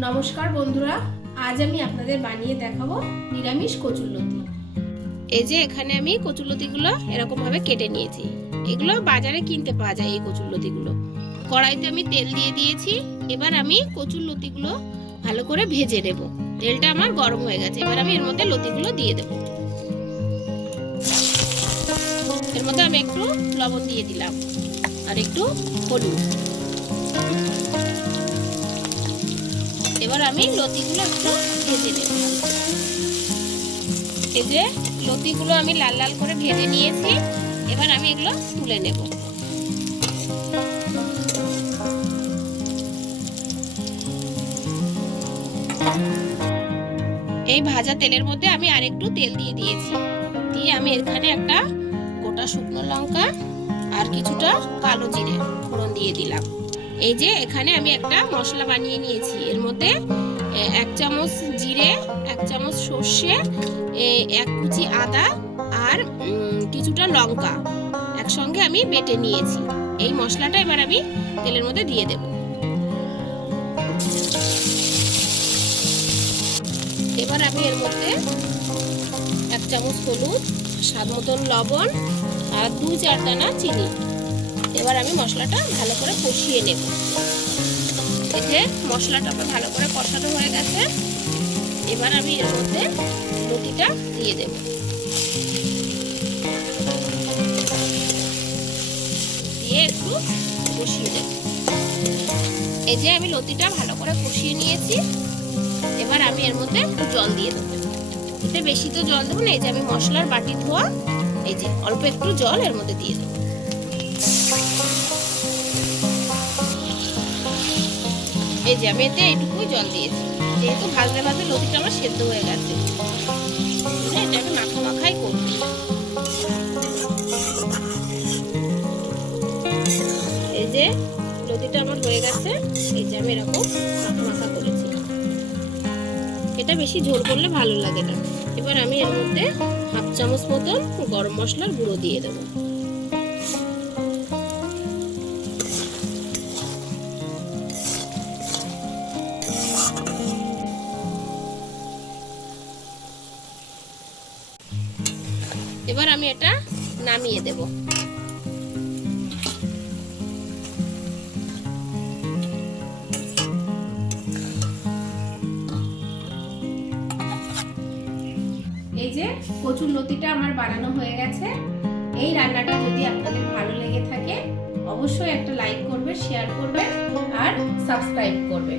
নমস্কার বন্ধুরা, আজ আমি আপনাদের বানিয়ে দেখাবো নিরামিষ কচুরলতি। এই যে এখানে আমি কচুরলতিগুলো এরকম ভাবে কেটে নিয়েছি। এগুলো বাজারে কিনতে পাওয়া যায় এই কচুরলতিগুলো। কড়াইতে আমি তেল দিয়ে দিয়েছি, এবার আমি কচুরলতিগুলো ভালো করে ভেজে নেব। তেলটা আমার গরম হয়ে গেছে, এবার আমি এর মধ্যে লতিগুলো দিয়ে দেব। এর মধ্যে আমি একটু লবণ দিয়ে দিলাম, আর একটু হলুদ। এবার আমি লতিগুলো একটু ভেজে নেব। এই যে লতিগুলো আমি লাল লাল করে ভেজে নিয়েছি, এবার আমি এগুলো তুলে নেব। এই ভাজা তেলের মধ্যে আমি আরেকটু তেল দিয়ে দিয়েছি। দিয়ে আমি এখানে একটা গোটা শুকনো লঙ্কা আর কিছুটা কালো জিরে ফোড়ন দিয়ে দিলাম। এই যে এখানে আমি একটা মশলা বানিয়ে নিয়েছি। এর মধ্যে এক চামচ জিরে, এক চামচ সর্ষে এক কুচি আদা আর কিছুটা লঙ্কা একসঙ্গে আমি বেটে নিয়েছি। এই মশলাটা এবার আমি তেলের মধ্যে দিয়ে দেব। এবার আমি এর মধ্যে এক চামচ হলুদ, স্বাদ মতন লবণ আর দু চার দানা চিনি। এবার আমি মশলাটা ভালো করে কষিয়ে নেব। যে মশলাটা ভালো করে কষানো হয়ে গেছে। এবার আমি এর মধ্যে রুটিটা দিয়ে দেব। দিয়ে একটু কষিয়ে দেব এই যে আমি লতিটা ভালো করে কষিয়ে নিয়েছি। এবার আমি এর মধ্যে জল দিয়ে দেবো। এতে বেশি তো জল দেবো না, এই যে আমি মশলার বাটি ধোয়া, এই যে অল্প একটু জল এর মধ্যে দিয়ে দেবো। এই যে, আমি এতে এইটুকুই জল দিয়েছি। যেহেতু ভাজতে ভাজতে লতিটা আমার সেদ্ধ হয়ে গেছে। এটা আমি মাখা মাখাই করব। এই যে, লতিটা আমার হয়ে গেছে। এই যে, আমি এরকম মাখা মাখা করেছি। এটা বেশি ঝোল করলে ভালো লাগে না। এবার আমি এর মধ্যে হাফ চামচ মতন গরম মশলার গুঁড়ো দিয়ে দেবো। এবার আমি এটা নামিয়ে দেব। এই যে কচুর লতিটা আমার বানানো হয়ে গেছে। এই রান্নাটা যদি আপনাদের ভালো লেগে থাকে, অবশ্যই একটা লাইক করবে শেয়ার করবে আর সাবস্ক্রাইব করবে